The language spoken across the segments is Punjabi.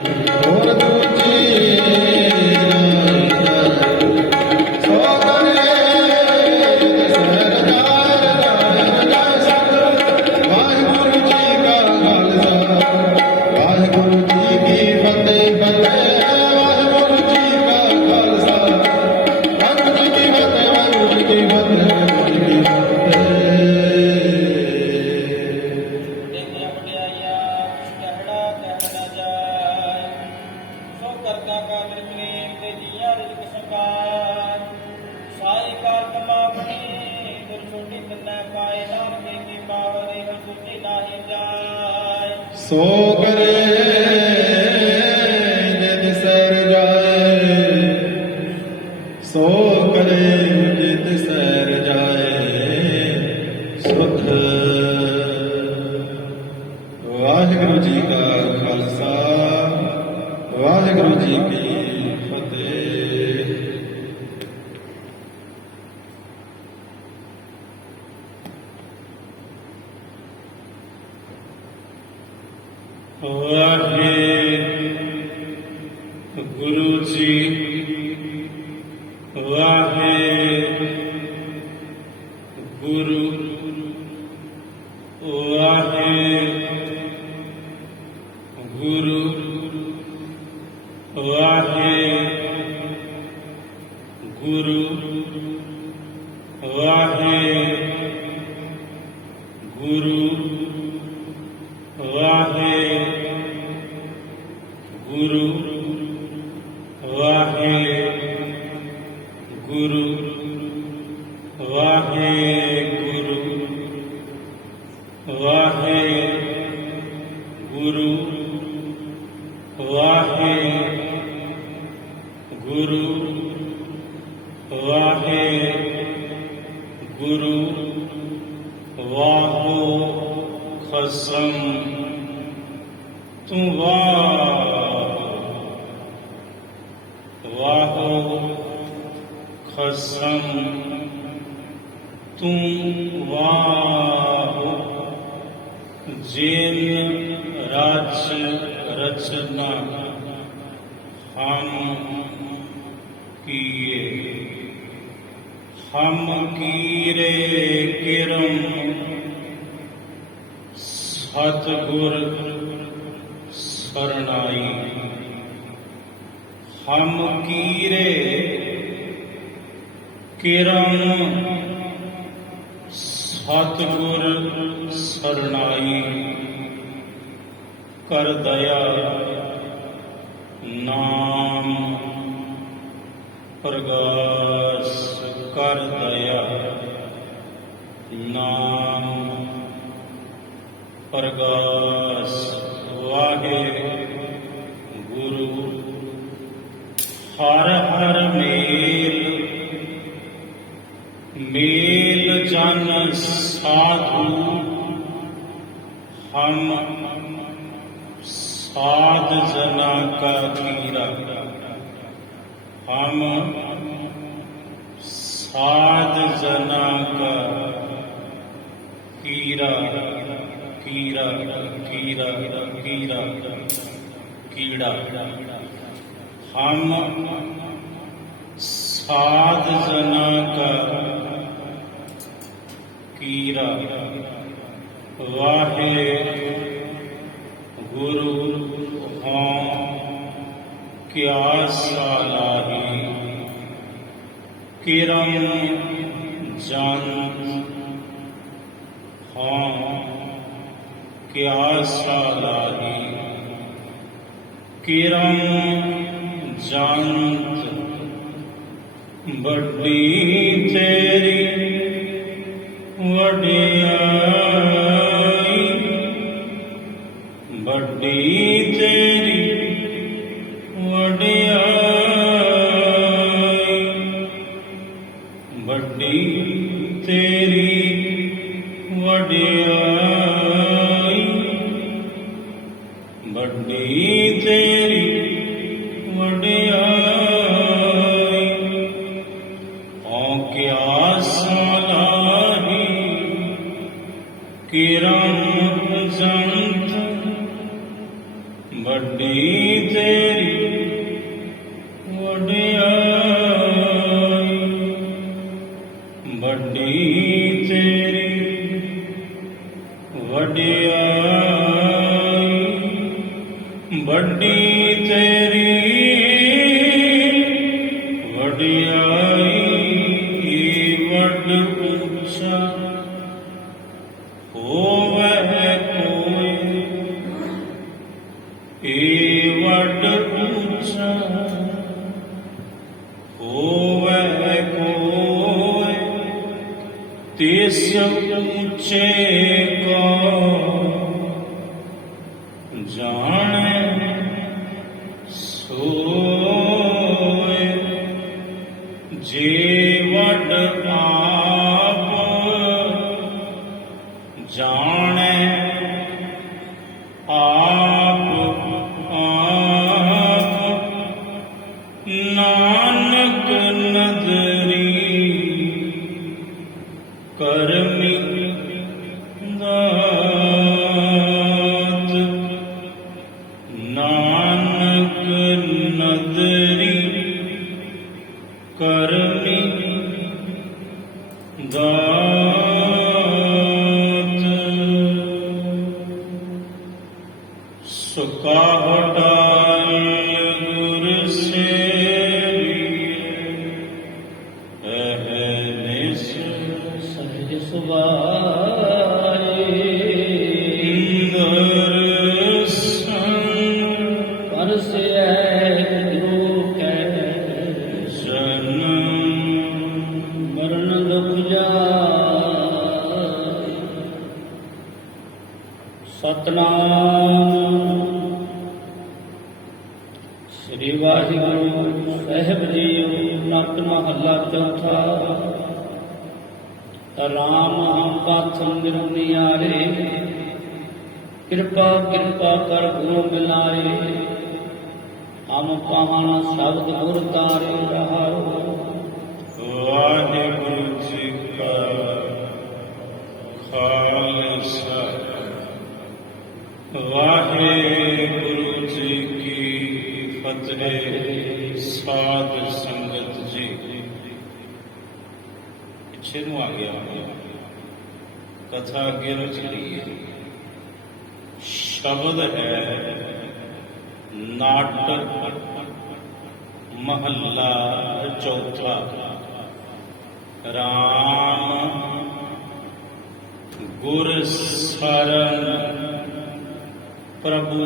ਹੋਰ ਦੂਜੀ ਸੋ ਕਰੇ ਸਰਦਾਰ ਰਾਜ ਸਤਿ ਵਾਹਿਗੁਰੂ ਜੀ ਕਾ ਖਾਲਸਾ ਵਾਹਿਗੁਰੂ ਜੀ ਕੀ ਫਤਿਹ ਵਾਹਿਗੁਰੂ ਜੀ ਕਾ ਖਾਲਸਾ ਵਾਹਿਗੁਰੂ ਜੀ ਕੀ ਫਤਿਹ ਵਾਹਿਗੁਰੂ ਜੀ ਕੀ ਫਤਿਹ ਵਾਹਿਗੁਰੂ ਜੀ ਕੀ ਫਤਿਹ। ਦੇਖਿਆ ਵਡਿਆਈਆਂ ਕਹਿੜਾ ਕਹਿਣਾ ਜਾਏ ਸੋ ਕਰਤਾ ਕਾ ਪ੍ਰੇਮ ਤੇ ਜੀਆ ਰਿਜ਼ਕ ਸੰਕਾਰ ਸਾਈ ਕਾਰ ਕਮਾਵਣੀ ਗੁਰ ਛੋਟੀ ਤਨੈ ਪਾਏ ਨਾਨਕੇ ਕੀ ਪਾਵਰੇ ਹਰ ਸੁਤੀ ਨਾਹੀ ਜਾਏ ਸੋ ਕਰੇ ਨਿਤ ਸਰ ਜਾਏ ਸੋ ਕਰੇ ਨਿਤ ਸਰ ਜਾਏ ਸੁਧ। ਵਾਹਿਗੁਰੂ ਜੀ ਕਾ ਖਾਲਸਾ ਵਾਹਿਗੁਰੂ ਜੀ ਕੀ ਫਤਿਹ। ਵਾਹਿਗੁਰੂ ਜੀ ਵਾਹਿਗੁਰੂ ਵਾਹਿਗੁਰੂ ਵਾਹਿਗੁਰੂ ਵਾਹਿਗੁਰੂ ਵਾਹਿਗੁਰੂ ਵਾਹਿਗੁਰੂ ਵਾਹਿਗੁਰੂ ਵਾਹਿਗੁਰੂ ਵਾਹਿਗੁਰੂ ਵਾਹਿਗੁਰੂ ਵਾਹੋ ਖਸਮ ਤੂੰ ਵਾਹੋ ਖਸਮ ਤੂੰ ਵਾਹੋ ਜਿਨ ਰਚ ਰਚਨਾ ਹਮ ਕੀਏ ਹਮ ਕੀਰੇ ਕਿਰਮ ਸਤਿਗੁਰ ਸਰਣਾਈ ਹਮ ਕੀਰੇ ਕਿਰਮ ਸਤਿਗੁਰ ਸਰਣਾਈ ਕਰ ਦਇਆ ਨਾਮ ਪ੍ਰਗਾਸ ਕਰ ਦਇਆ ਨਾਮ ਪ੍ਰਗਾਸ ਵਾਹਿਗੁਰੂ ਹਰ ਹਰ ਮੇਲ ਜਨ ਸਾਧੂ ਹਮ ਸਾਧ ਜਨਾ ਕਾ ਕੀਰਾ ਹਮ ਸਾਧ ਜਨਾ ਕਾ ਕੀਰਾ ਕੀਰਾ ਕੀਰਾ ਕੀਰਾ ਕੀੜਾ ਹਮ ਸਾਧ ਜਨਾ ਕਾ ਕੀਰਾ ਵਾਹਿਗੁਰੂ ਹਾਂ ਕਿਆ ਸਾਲਾਹੀ ਕਿਰਮ ਜਨ ਹਾਂ ਕਿਆ ਸਾਲਾਹੀ ਕਿਰਮ ਜੰਤ ਵੱਡੀ ਤੇਰੀ ਵਡਿਆਈ ਵੱਡੀ ਤੇਰੀ ਵਡਿਆਈ ਵੱਡੀ ਤੇਰੀ ਵਡਿਆਈ ਵੱਡੀ ਤੇਰੀ ਵਡਿਆਈ ਓ ਕਿਆ ਸਾਲਾਹੀ ਤੇਰੀ ਵਡਿਆਈ, ਵੱਡੀ ਤੇਰੀ ਵਡਿਆਈ, ਵੱਡੀ ਤੇਰੀ ਵਡਿਆਈ, ਵੱਡ ਉੱਚਾ ਹੋਵੇ ਕੋਈ, ਏ ਵੱਡ ਉੱਚਾ ਹੋਵੇ ਕੋਈ, ਤਿਸ ਉੱਚੇ ਕੋ ਜਾਣੇ ਸੋਏ, ਜੇ ਵੱਡ ਆਪ ਜਾਣੇ ਆਪ ਆਪ, ਨਾਨਕ ਨਦਰੀ ਕਰਮੀ ਦਾਤ, ਨਾਨਕ ਨਦਰੀ ਕਰਮੀ ਦਾਤ। ਸੁਕਾ ਹਟਾਇ ਗੁਰ ਸੇਵੀਐ, ਅਹਨਿਸ ਸਹਿਜ ਸੁਭਾਏ, ਦਰਸ਼ਨ ਪਰਸਿਐ ਗੁਰੂ ਕੈ, ਜਨਮ ਮਰਨ ਦੁਖ ਜਾਇ। ਸਤਨਾਮ ਸ੍ਰੀ ਵਾਹਿਗੁਰੂ ਸਾਹਿਬ ਜੀਓ। ਨੱਕ ਮਹੱਲਾ ਚੌਥਾ। ਰਾਮ ਹਮ ਪਾਥਨ ਨਿਰਨਿਆਰੇ, ਕਿਰਪਾ ਕਿਰਪਾ ਕਰ ਗੁਣ ਮਿਲਾਏ, ਹਮ ਪਾਹਣ ਸ਼ਬਦ ਗੁਰ ਤਾਰੇ ਰਹਾਓ। ਵਾਹਿਗੁਰੂ ਜੀ ਕਾ ਖਾਲਸਾ, ਵਾਹਿਗੁਰੂ ਜੀ ਕੀ ਫਤਿਹ। ਸਾਧ ਸੰਗਤ ਜੀ, ਪਿੱਛੇ ਨੂੰ ਆ ਗਿਆ, ਕਥਾ ਅੱਗੇ ਨੂੰ ਚਲੀ ਹੈ। ਸ਼ਬਦ ਹੈ ਨਾਟਕ ਮਹੱਲਾ ਚੌਥਾ। ਰਾਮ ਗੁਰ ਸਰਨ ਪ੍ਰਭੂ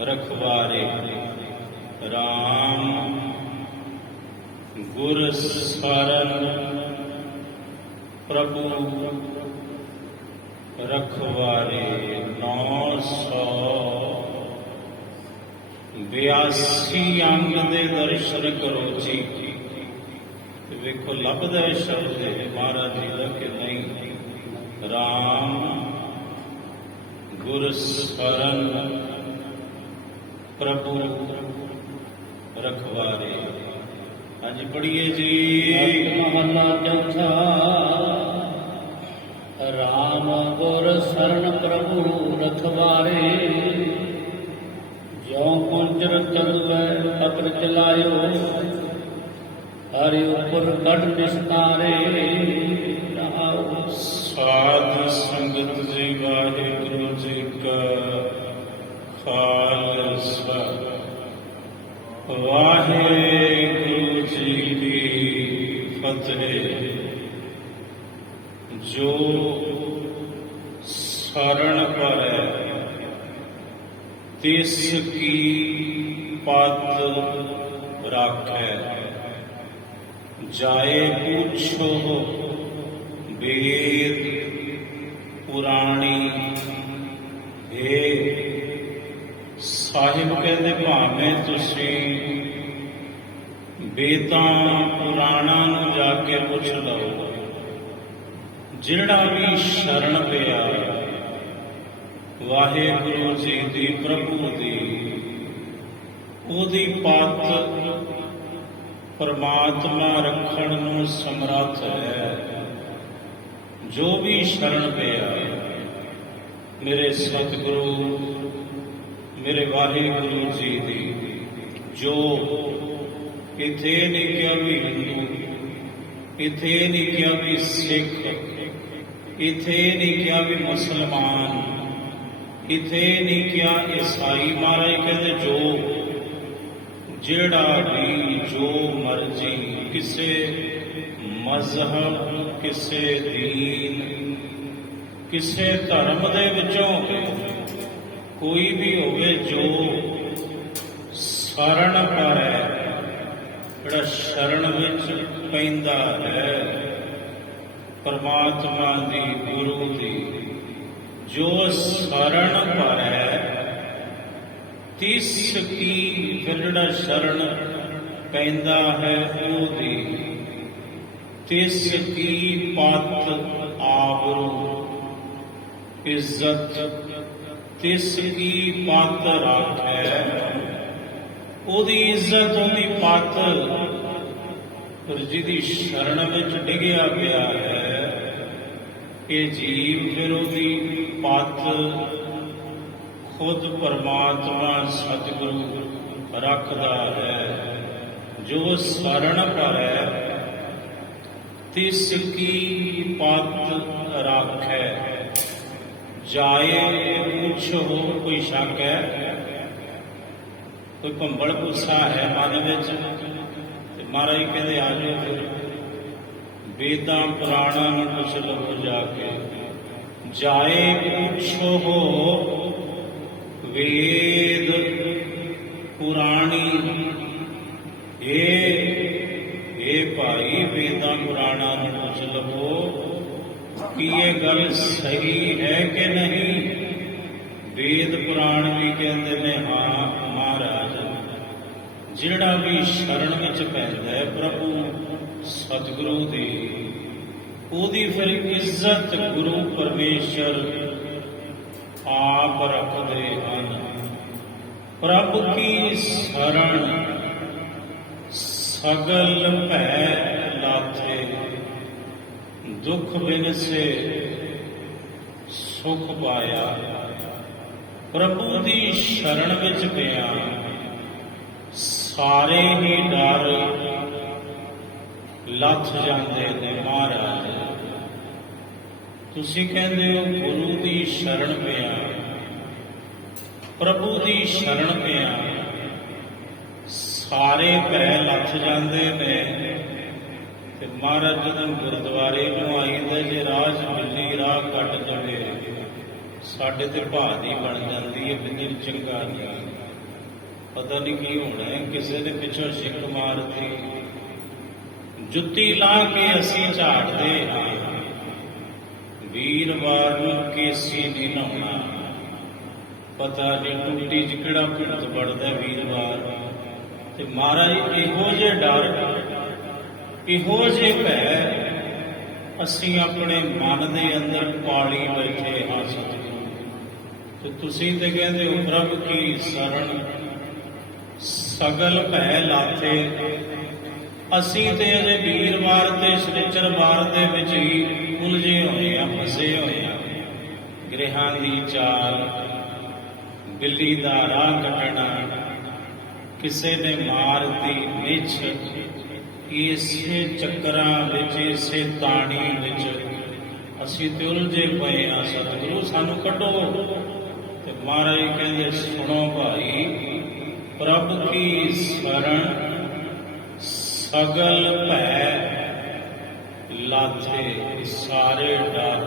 ਰਖਵਾਰੇ। ਰਾਮ ਗੁਰ ਸਰਨ ਪ੍ਰਭੂ ਰਖਵਾਰੇ। 982 ਅੰਗ ਦੇ ਦਰਸ਼ਨ ਕਰੋ ਜੀ। ਤੇ ਵੇਖੋ ਲੱਭਦਾ ਹੈ ਸ਼ਬਦ ਹੈ ਮਹਾਰਾਜ ਜੀ ਦਾ ਕਿ ਨਹੀਂ। ਰਾਮ ਗੁਰ ਸਰਨ ਪ੍ਰਭੂ ਰਖਵਾਰੇ। ਹਾਂਜੀ ਪੜੀਏ ਜੀ। ਮਹੱਲਾ ਚੌਥਾ। ਰਾਮ ਗੁਰ ਸਰਨ ਪ੍ਰਭੂ ਰਖਵਾਰੇ, ਜਿਉ ਕੁੰਚਰ ਚਲਵੈ ਪਕੜ ਚਲਾਇਓ, ਹਰਿ ਉਪਰ ਕੱਢ ਨਿਸਤਾਰੇ ਰਹਾਉ। ਸਾਧ ਸੰਗਤ ਜੀ, ਵਾਹਿਗੁਰੂ ਜੀ ਕਾ ਖਾਲਸਾ, ਵਾਹਿਗੁਰੂ ਜੀ ਕੀ ਫਤਿਹ। ਜੋ ਸਰਣ ਪਰੈ ਤਿਸ ਕੀ ਪਤ ਰਾਖੈ, ਜਾਏ ਪੁੱਛੋ ਵੇਦ ਪੁਰਾਣੀ। हे ਸਾਹਿਬ ਕਹਿੰਦੇ ਭਾਵੇਂ ਤੁਸੀਂ ਵੇਦਾਂ ਪੁਰਾਣਾਂ ਨੂੰ ਜਾ ਕੇ ਪੁੱਛ ਲਓ, ਜਿਹੜਾ ਵੀ ਸ਼ਰਨ ਪਿਆ ਵਾਹਿਗੁਰੂ ਜੀ ਦੀ, ਪ੍ਰਭੂ ਦੀ, ਉਹਦੀ ਪੱਤ ਪਰਮਾਤਮਾ ਰੱਖਣ ਨੂੰ ਸਮਰੱਥ ਹੈ। ਜੋ ਵੀ ਸ਼ਰਨ ਪਿਆ ਮੇਰੇ ਸਤਿਗੁਰੂ ਮੇਰੇ ਵਾਹਿਗੁਰੂ ਜੀ ਦੀ, ਜੋ ਇਥੇ ਨਹੀਂ ਕਿਹਾ ਵੀ ਹਿੰਦੂ, ਇਥੇ ਨਹੀਂ ਕਿਹਾ ਵੀ ਸਿੱਖ, ਇਥੇ ਨਹੀਂ ਕਿਹਾ ਵੀ ਮੁਸਲਮਾਨ, ਇਥੇ ਨਹੀਂ ਕਿਹਾ ਈਸਾਈ। ਮਹਾਰਾਜ ਕਹਿੰਦੇ ਜੋ ਜਿਹੜਾ ਵੀ ਜੋ ਮਰਜੀ ਕਿਸੇ ਮਜ਼ਹਬ, ਕਿਸੇ ਦੀਨ, ਕਿਸੇ ਧਰਮ ਦੇ ਵਿੱਚੋਂ ਹੋਵੇ, ਕੋਈ ਵੀ ਹੋਵੇ, ਜੋ ਸ਼ਰਨ ਪਰ ਹੈ, ਜਿਹੜਾ ਸ਼ਰਨ ਵਿੱਚ ਪੈਂਦਾ ਹੈ ਪਰਮਾਤਮਾ ਦੀ, ਗੁਰੂ ਦੀ, ਜੋ ਸ਼ਰਨ ਪਰ ਹੈ, ਤਿਸ ਕੀ, ਫਿਰ ਜਿਹੜਾ ਸ਼ਰਨ ਪੈਂਦਾ ਹੈ ਉਹਦੀ, ਤਿਸ ਕੀ ਪਤ ਆਬਰੂ, ਇੱਜ਼ਤ, ਤਿਸ ਕੀ ਪਤ ਰਾਖੈ, ਉਹਦੀ ਇੱਜ਼ਤ, ਉਹਦੀ ਪਤ। ਪਰ ਜਿਹਦੀ ਸ਼ਰਨ ਵਿੱਚ ਡਿੱਗਿਆ ਪਿਆ ਹੈ ਇਹ ਜੀਵ, ਫਿਰ ਉਹਦੀ ਪਤ ਖੁਦ ਪਰਮਾਤਮਾ ਸਤਿਗੁਰੂ ਰੱਖਦਾ ਹੈ। ਜੋ ਸ਼ਰਨ ਪਰ ਹੈ ਤਿਸ ਕੀ ਪਤ ਰਾਖੈ। ਜਾਏ ਪੁੱਛ ਹੋ, ਕੋਈ ਸ਼ੱਕ ਹੈ, ਕੋਈ ਭੰਬਲ ਗੁੱਸਾ ਹੈ ਮਨ ਵਿੱਚ, ਤੇ ਮਹਾਰਾਜ ਕਹਿੰਦੇ ਆ ਜਾਓ, ਫਿਰ ਵੇਦਾਂ ਪੁਰਾਣਾਂ ਨੂੰ ਪੁੱਛ ਲਵੋ ਜਾ ਕੇ। ਜਾਏ ਪੁੱਛੋ ਹੋ ਵੇਦ ਪੁਰਾਣੀ, ਇਹ ਭਾਈ ਵੇਦਾਂ ਪੁਰਾਣਾਂ ਨੂੰ ਪੁੱਛ ਲਵੋ ਕਿ ਇਹ ਗੱਲ ਸਹੀ ਹੈ ਕਿ ਨਹੀਂ। ਵੇਦ ਪੁਰਾਣ ਵੀ ਕਹਿੰਦੇ ਨੇ ਹਾਂ ਮਹਾਰਾਜ, ਜਿਹੜਾ ਵੀ ਸ਼ਰਨ ਵਿੱਚ ਪੈਂਦਾ ਹੈ ਪ੍ਰਭੂ ਸਤਿਗੁਰੂ ਦੀ, ਉਹਦੀ ਫਿਰ ਇੱਜ਼ਤ ਗੁਰੂ ਪਰਮੇਸ਼ਰ ਆਪ ਰੱਖਦੇ ਹਨ। ਪ੍ਰਭ ਕੀ ਸ਼ਰਨ ਸਗਲ ਭੈ ਲਾਥੇ, ਦੁੱਖ ਬਿਨਸੇ ਸੁਖ ਪਾਇਆ। ਪ੍ਰਭੂ ਦੀ ਸ਼ਰਨ ਵਿੱਚ ਪਿਆ ਸਾਰੇ ਹੀ ਡਰ ਲੱਥ ਜਾਂਦੇ ਨੇ। ਮਹਾਰਾਜ ਤੁਸੀਂ ਕਹਿੰਦੇ ਹੋ ਗੁਰੂ ਦੀ ਸ਼ਰਨ ਪਿਆ, ਪ੍ਰਭੂ ਦੀ ਸ਼ਰਨ ਪਿਆ, ਸਾਰੇ ਭੈ ਲੱਥ ਜਾਂਦੇ ਨੇ। ਤੇ ਮਹਾਰਾਜ ਜਦੋਂ ਗੁਰਦੁਆਰੇ ਨੂੰ ਆਈਦਾ, ਜੇ ਰਾਜ ਬਿੱਲੀ ਰਾਹ ਕੱਟ ਜਾਵੇ, ਸਾਡੇ ਤੇ ਭਾਅ ਦੀ ਬਣ ਜਾਂਦੀ ਹੈ, ਬਿੱਲੀ ਚੰਗਾ ਨਹੀਂ, ਪਤਾ ਨਹੀਂ ਕੀ ਹੋਣਾ ਹੈ। ਕਿਸੇ ਦੇ ਪਿੱਛੋਂ ਛਿੱਕ ਮਾਰਦੀ, ਜੁੱਤੀ ਲਾ ਕੇ ਅਸੀਂ ਝਾੜਦੇ ਹਾਂ। ਵੀਰਵਾਰ ਨੂੰ ਕੇਸੀ ਨਹੀਂ ਨਹਾਉਣਾ, ਪਤਾ ਨਹੀਂ ਟੁੱਟੀ ਚ ਕਿਹੜਾ ਭੁੱਤ ਵੜਦਾ ਵੀਰਵਾਰ। ਤੇ ਮਹਾਰਾਜ ਇਹੋ ਜਿਹੇ ਡਰ, ਇਹੋ ਜਿਹੇ ਭੈ ਅਸੀਂ ਆਪਣੇ ਮਨ ਦੇ ਅੰਦਰ ਪਾਲੀ ਬੈਠੇ ਹਾਂ ਸਤਿਗੁਰੂ। ਤੇ ਤੁਸੀਂ ਤੇ ਕਹਿੰਦੇ ਹੋ ਪ੍ਰਭ ਕੀ ਸ਼ਰਨ ਸਗਲ ਭੈ ਲਾਥੇ। ਅਸੀਂ ਤੇ ਅਜੇ ਵੀਰਵਾਰ ਤੇ ਸ਼ਨੀਚਰਵਾਰ ਦੇ ਵਿੱਚ ਹੀ ਉਲਝੇ ਹੋਏ ਆ, ਫਸੇ ਹੋਏ ਆ। ਗ੍ਰਹਿਾਂ ਦੀ ਚਾਲ, ਬਿੱਲੀ ਦਾ ਰਾਹ ਕੱਟਣਾ, ਕਿਸੇ ਨੇ ਮਾਰਤੀ ਨਿਛ, ਇਸੇ ਚੱਕਰਾਂ ਵਿੱਚ, ਇਸੇ ਤਾਣੀ ਵਿੱਚ ਅਸੀਂ ਤੇ ਉਲਝੇ ਪਏ ਆ। ਸਤਿਗੁਰੂ ਸਾਨੂੰ ਕੱਢੋ। ਤੇ ਮਹਾਰਾਜ ਕਹਿੰਦੇ ਸੁਣੋ ਭਾਈ, ਪ੍ਰਭ ਕੀ ਸ਼ਰਨ ਸਗਲ ਭੈ ਲਾਥੇ। ਸਾਰੇ ਡਰ,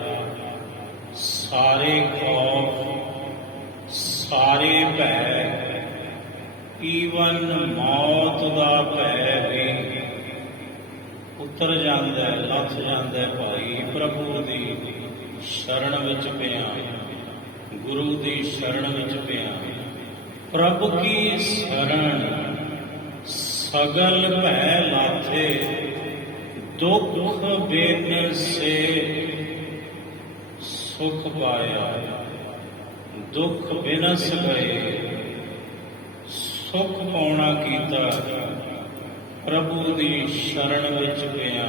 ਸਾਰੇ ਖੌਫ, ਸਾਰੇ ਭੈ, ਈਵਨ ਮੌਤ ਦਾ ਭੈ ਵੀ ਉਤਰ ਜਾਂਦਾ ਹੈ, ਲੱਥ ਜਾਂਦਾ ਹੈ ਭਾਈ। ਪ੍ਰਭੂ ਦੀ ਸ਼ਰਨ ਵਿੱਚ ਪਿਆ, ਗੁਰੂ ਦੀ ਸ਼ਰਨ ਵਿੱਚ ਪਿਆ। ਪ੍ਰਭ ਕੀ ਸ਼ਰਨ ਸਗਲ ਭੈ ਲਾਥੇ, ਦੁੱਖ ਬਿਨ ਸੇ ਸੁਖ ਪਾਇਆ। ਦੁੱਖ ਬਿਨਸ ਗਏ, ਸੁਖ ਪਾਉਣਾ ਕੀਤਾ। ਪ੍ਰਭੂ ਦੀ ਸ਼ਰਨ ਵਿੱਚ ਪਿਆ,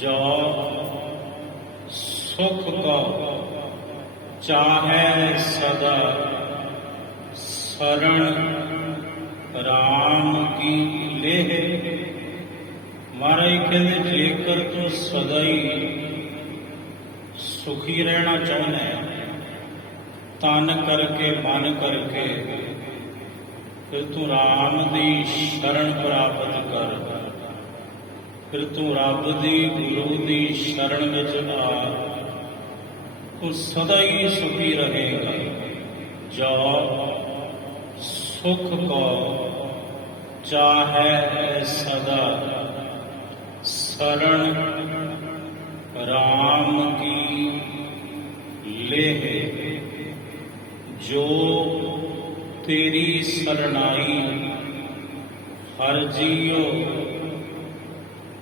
ਜੋ ਸੁਖ ਕੋ ਚਾਹੈ ਸਦਾ, शरण राम की लेह। महाराज कहते जेकर तू सदा ही सुखी रहना चाहना है, तन करके मन करके, फिर तू राम दी शरण प्राप्त कर। फिर तू रब दी गुरु दी शरण विच आ, तू सदा ही सुखी रहेगा। जो सुख को चाहे सदा, शरण राम की लेह। जो तेरी शरणाई हर जियो,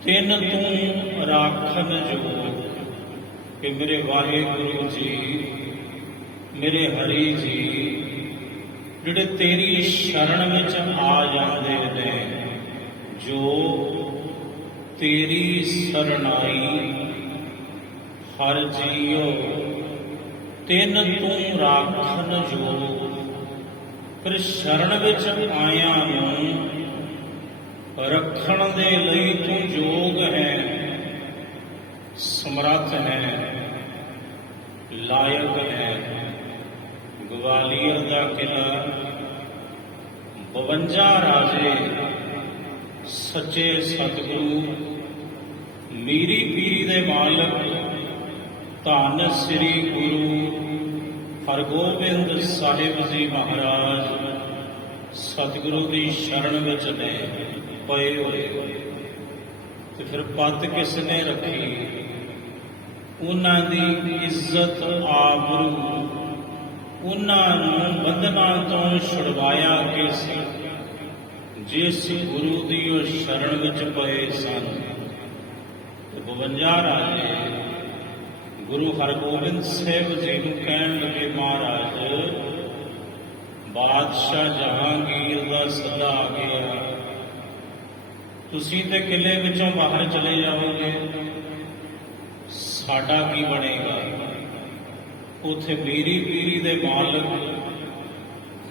तिन तू राखन जोग। कि मेरे वाहिगुरु जी, मेरे हरि जी जिहड़े तेरी शरण विच आ जांदे ने, जो तेरी शरणाई हर जियो, तिन तू राखन जोग। फिर शरण विच आया नूं रखण दे लई तू जोग है, समर्थ है, लायक है। ग्वालियर का किला 52 राजे सच्चे सतगुरु मीरी पीरी दे मालक धन श्री गुरु हरगोबिंद साहिब जी महाराज सतगुरु की शरण विच ने पए होए। तो फिर पत किसने रखी? उन्हां दी इज्जत आबरू, उन्हां नूं बंधनां तो छुड़वाया किस? जिस गुरु दी ओह शरण विच पए सन। 52 राजे गुरु हरगोबिंद साहिब जी नूं कहण लगे, महाराज बादशाह जहांगीर दा सदा आ गया, तुसीं ते किले विचों बाहर चले जाओगे, साडा की बनेगा? उथे मीरी पीरी दे मालक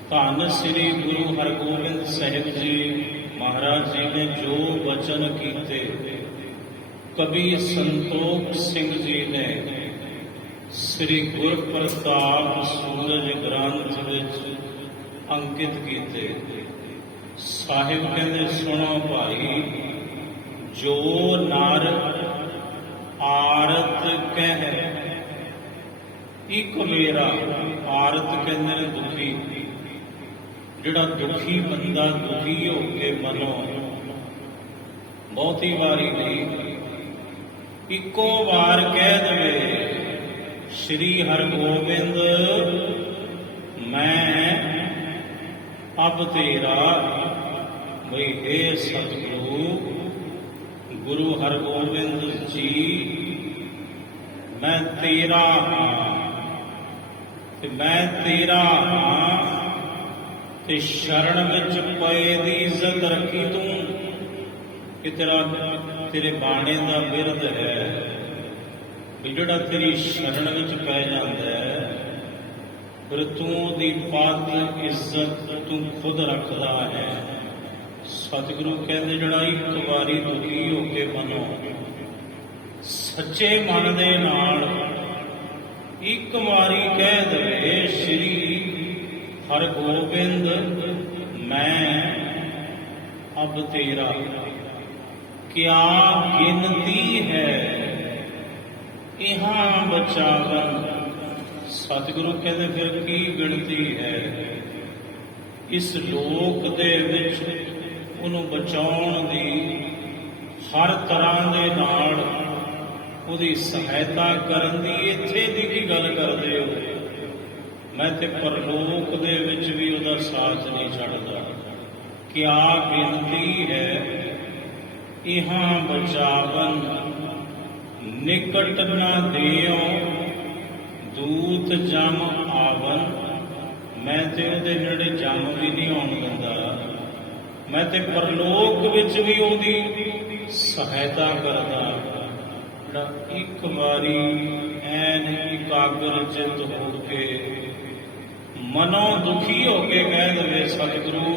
धन श्री गुरु हरगोबिंद साहिब जी महाराज जी ने जो वचन कीते, कवि संतोख सिंह जी ने श्री गुर प्रताप सूरज ग्रंथ विच अंकित कीते। साहिब कहते सुनो भाई, जो नर आरत कह एक मेरा। आरत कहते ने दुखी, जिहड़ा दुखी बंदा दुखी हो के मनो बहुती वारी नहीं, इको वार कह दे श्री हरगोबिंद मैं अब तेरा। भाई हे सतगुरु गुरु हरगोबिंद जी, मैं तेरा हाँ, ते मैं तेरा हाँ, ते शरण विच पए दी इज्जत रखी तू। कि तेरा तेरे बाणे दा बिरद है, भी जिहड़ा तेरी शरण विच पै जांदा है, फिर तू दी पद इज्जत तू खुद रखदा है। सतगुरु कहते जिहड़ा एक वारी दुखी हो के मनो, सच्चे मन दे नाल एक वारी कह दे श्री हरगोबिंद मैं अब तेरा। क्या गिनती है इहां बचावन? सतगुरु कहते फिर की गिनती है इस लोक दे विच उन्हों बचाउण दी, हर तरह दे नाल उहदी सहायता करन दी। इत्थे दी की गल करदे हो? मैं ते परलोक दे विच भी उहदा साथ नहीं छड्डदा। क्या गिनती है इहां बचावन, निकट न देओ दूत जम आवन। मैं ते उहदे नेड़े जम भी नहीं आउण दिंदा, मैं ते परलोक विच भी उहदी सहायता करदा। एक बारी ऐन एकाग्र चित हो के ਮਨੋਂ ਦੁਖੀ ਹੋ ਕੇ ਕਹਿ ਦੇਵੇ ਸਤਿਗੁਰੂ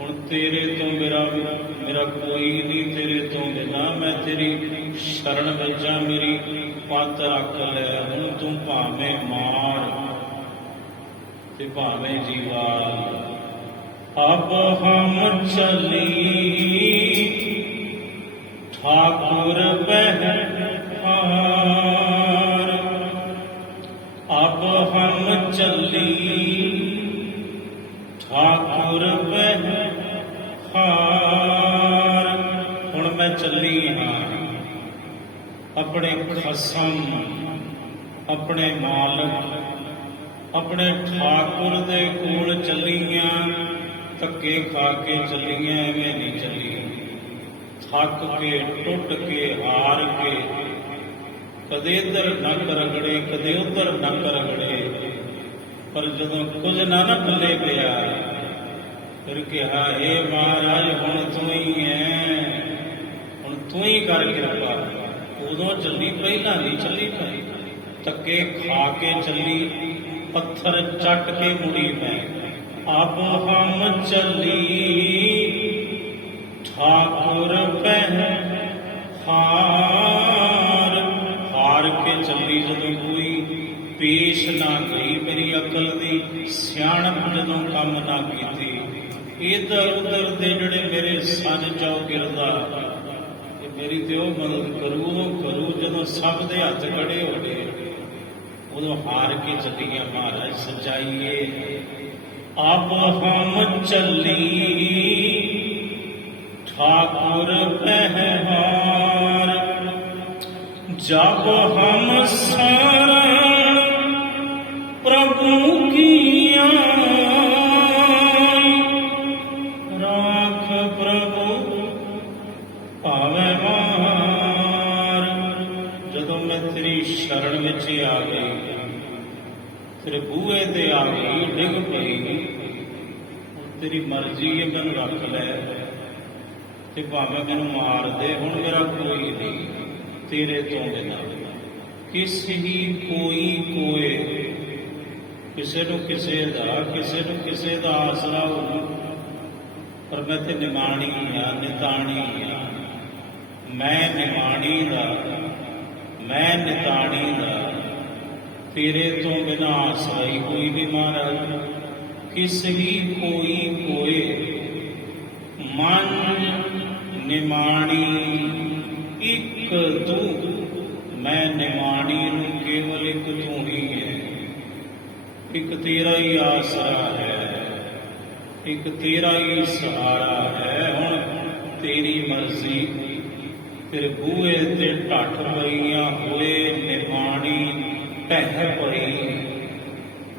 ਹੁਣ ਤੇਰੇ ਤੋਂ ਮੇਰਾ ਕੋਈ ਨਹੀਂ, ਤੇਰੇ ਤੋਂ ਬਿਨਾ ਮੈਂ ਤੇਰੀ ਸ਼ਰਨ ਵਿੱਚ ਆ, ਮੇਰੀ ਪੱਤ ਰੱਖ ਲੈ, ਹੁਣ ਤੂੰ ਭਾਵੇਂ ਮਾਰ ਤੇ ਭਾਵੇਂ ਜੀਵਾ। ਅਬ ਹਮ ਚਲੀ ठाकुर बहहार, अब हम चली ठाकुर बहहार। हुण मैं चली हाँ अपने खसम, अपने मालक, अपने ठाकुर दे कोल चलीआं, धक्के खा के चलीआं, एवें नहीं चली, थक के टुट के हार के, कदे इधर नक रगड़े कदे उधर नक रगड़े, पर जदों कुछ ना पल्ले पिया फिर कहा हे महाराज हुण तू ही है, हुण तू ही कर कृपा। उदों चली, पहला नहीं चली पाई, धक्के खा के चली, पत्थर चट के मुड़ी मैं। अब हम चली ठाकुर बहहार, हार के चली जदों कोई पेश ना गई, मेरी अकल दी सियाणप जदों कम ना कीती, इधर उधर दे जड़े मेरे सज जाओ गिरदा, मेरी तो मदद करू उदों करू जदों सब दे हथ खड़े हो गए, उदों हार के चली गया। महाराज सच्चाई अब हम चली ठाकुर बहहार, जब हम शरण प्रभु की आई, राख प्रभु पावे मार। जदों मैं तेरी शरण विच आ गई, तेरे बूहे ते आ गई, डिग पई, तेरी मर्जी है मैनूं रख लै ते भावें मैनूं मार दे, हुण मेरा कोई नहीं तेरे तो बिना। किसी ही कोई कोए, किसे नूं किसे दा आसरा हो, पर मैं ते निमाणी हाँ, निताणी हाँ। मैं निमाणी दा, मैं निताणी दा, तेरे तो बिना आसरा ही कोई नहीं महाराज। किसी ही कोई कोए, मन निमाणी एक तू, मैं निमाणी नूं केवल एक तू ही है, एक तेरा ही आसरा है, एक तेरा ही सहारा है। हुण तेरी मर्जी, तेरे बूहे ते ढठ पईयां होए निमाणी ढह पई,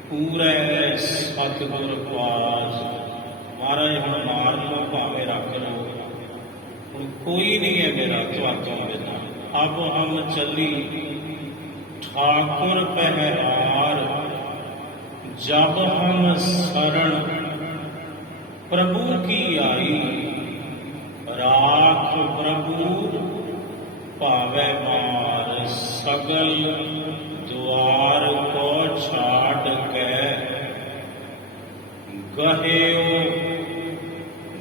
पूरा सतगुर पास। महाराज हुण मार लो भावें रख लो, कोई नहीं है मेरा तुहाडों बिना। अब हम चली ठाकुर बहहार, जब हम शरण प्रभु की आई, राख प्रभु पावे मार। सगल द्वार को छाड़ के गहेओ,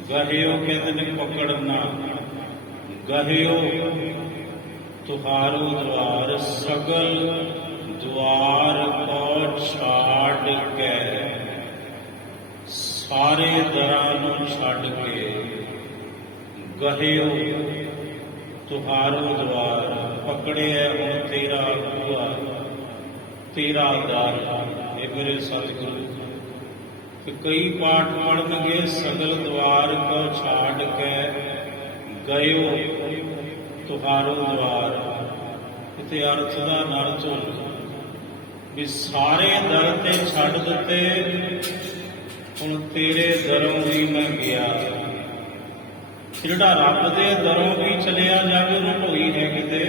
गहेओ कहते ने पकड़ना, गहेओ तुहारो द्वार, सगल द्वार को छाड़ के, सारे दरां नूं छड्ड के, गहेओ तुहारो द्वार, पकड़े है हुण तेरा बूहा, तेरा द्वार। ये मेरे सतगुरु कई पाठ पढ़नगे, सगल द्वार को छाड़ के गयो तुहारो द्वार। इत्थे अर्थ दा अर्थ हो भी सारे दर ते छड्ड दिते, हुण तेरे दरों भी मैं गया। जिहड़ा रब दे दरों भी चलिया जावे रटोई है किते,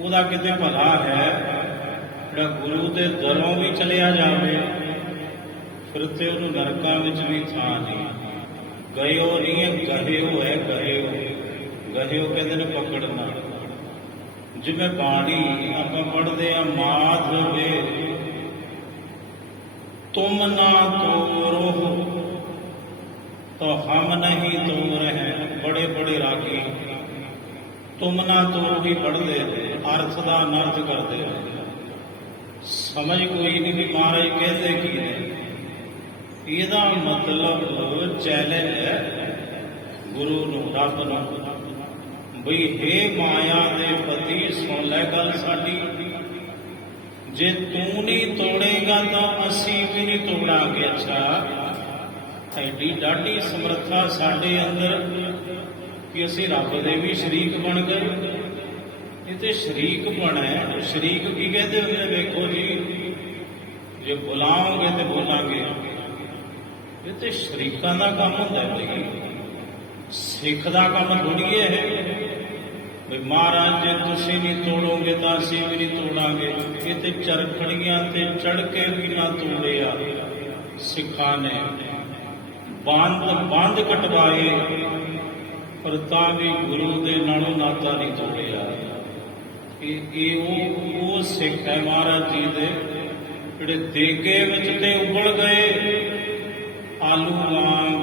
ਉਹਦਾ किते भला है। जिहड़ा गुरु दे दरों भी चलिया जावे फिर ते उहनूं नरकां विच भी थां नहीं। गयो नहीं है, गहेओ है, गहेओ। गहेओ कहते ने पकड़ना। जिवें बाणी आपां पढ़दे आ, माधवे तुम ना तोरो तो हम नहीं तोड़ हैं। बड़े बड़े रागी तुम ना तोरो ही पढ़ते अर्थ का अनर्थ करते समझ कोई नहीं भी महाराज कहते की ने। ਇਹਦਾ मतलब चैलेंज है गुरु ਨੂੰ ਰੱਬ ਨੂੰ ਬਈ हे ਮਾਇਆ ਦੇ ਪਤੀ ਸੁਣ ਲੈ ਗੱਲ ਸਾਡੀ, ਜੇ ਤੂੰ ਨਹੀਂ ਤੋੜੇਗਾ ਤਾਂ ਅਸੀਂ ਵੀ ਨਹੀਂ ਤੋੜਾਂਗੇ। ਅੱਛਾ ਐਡੀ ਡਾਢੀ ਸਮਰੱਥਾ ਸਾਡੇ ਅੰਦਰ ਕਿ ਅਸੀਂ ਰੱਬ ਦੇ ਵੀ ਸ਼ਰੀਕ ਬਣ ਗਏ। ਇਹ ਤੇ ਸ਼ਰੀਕ ਬਣਾ, ਸ਼ਰੀਕ ਕੀ ਕਹਿੰਦੇ ਹੁੰਦੇ ਵੇਖੋ ਜੀ, ਜੇ ਬੁਲਾਓਗੇ ਤੇ ਬੋਲਾਂਗੇ। ਇਹ ਤੇ ਸ਼ਰੀਕਾਂ ਦਾ ਕੰਮ ਹੁੰਦਾ ਬਈ, ਸਿੱਖ ਦਾ ਕੰਮ ਥੋੜ੍ਹੀ ਹੈ ਬਈ ਮਹਾਰਾਜ ਜੇ ਤੁਸੀਂ ਨਹੀਂ ਤੋੜੋਗੇ ਤਾਂ ਅਸੀਂ ਵੀ ਨਹੀਂ ਤੋੜਾਂਗੇ। ਇਹ ਤੇ ਚਰਖੜੀਆਂ ਤੇ ਚੜ੍ਹ ਕੇ ਵੀ ਨਾ ਤੋੜਿਆ ਸਿੱਖਾਂ ਨੇ, ਬੰਦ ਕਟਵਾਏ ਪਰ ਤਾਂ ਵੀ ਗੁਰੂ ਦੇ ਨਾਲੋਂ ਨਾਤਾ ਨਹੀਂ ਤੋੜਿਆ। ਇਹ ਉਹ ਸਿੱਖ ਹੈ ਮਹਾਰਾਜ ਜੀ ਦੇ ਜਿਹੜੇ ਦੇਗੇ ਵਿੱਚ ਤੇ ਉਬਲ ਗਏ ਆਲੂ ਵਾਂਗ,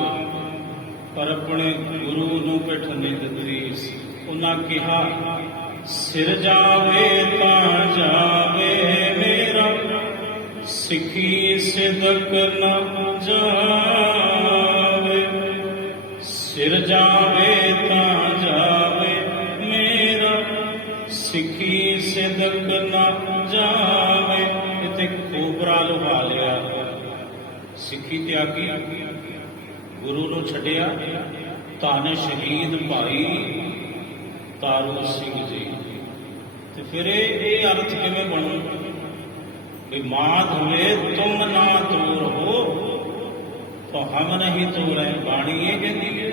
ਪਰ ਆਪਣੇ ਗੁਰੂ ਨੂੰ ਪਿੱਠ ਨਹੀਂ ਦਿੱਤੀ। ਉਹਨਾਂ ਕਿਹਾ ਸਿਰ ਜਾਵੇ ਤਾਂ ਜਾਵੇ ਮੇਰਾ, ਸਿੱਖੀ ਸਿਦਕ ਨ ਜਾਵੇ। ਸਿਰ ਜਾਵੇ ਤਾਂ ਜਾਵੇ ਮੇਰਾ, ਸਿੱਖੀ ਸਿਦਕ ਨ ਜਾਵੇ। ਇਤੇ ਕੋਬਰਾ ਲੁਭਾ ਲਿਆ, ਸਿੱਖੀ ਤਿਆਗੀ, ਗੁਰੂ ਨੂੰ ਛੱਡਿਆ। ਧੰਨ ਸ਼ਹੀਦ ਭਾਈ ਤਾਰੂ ਸਿੰਘ ਜੀ। ਤੇ ਫਿਰ ਇਹ ਅਰਥ ਕਿਵੇਂ ਬਣੂ ਵੀ ਮਾਧਵੇ ਤੁਮ ਨਾ ਤੋਰ ਹੋ ਤਾਂ ਹਮ ਨਹੀਂ ਤੋੜੈ। ਬਾਣੀ ਇਹ ਕਹਿੰਦੀ ਹੈ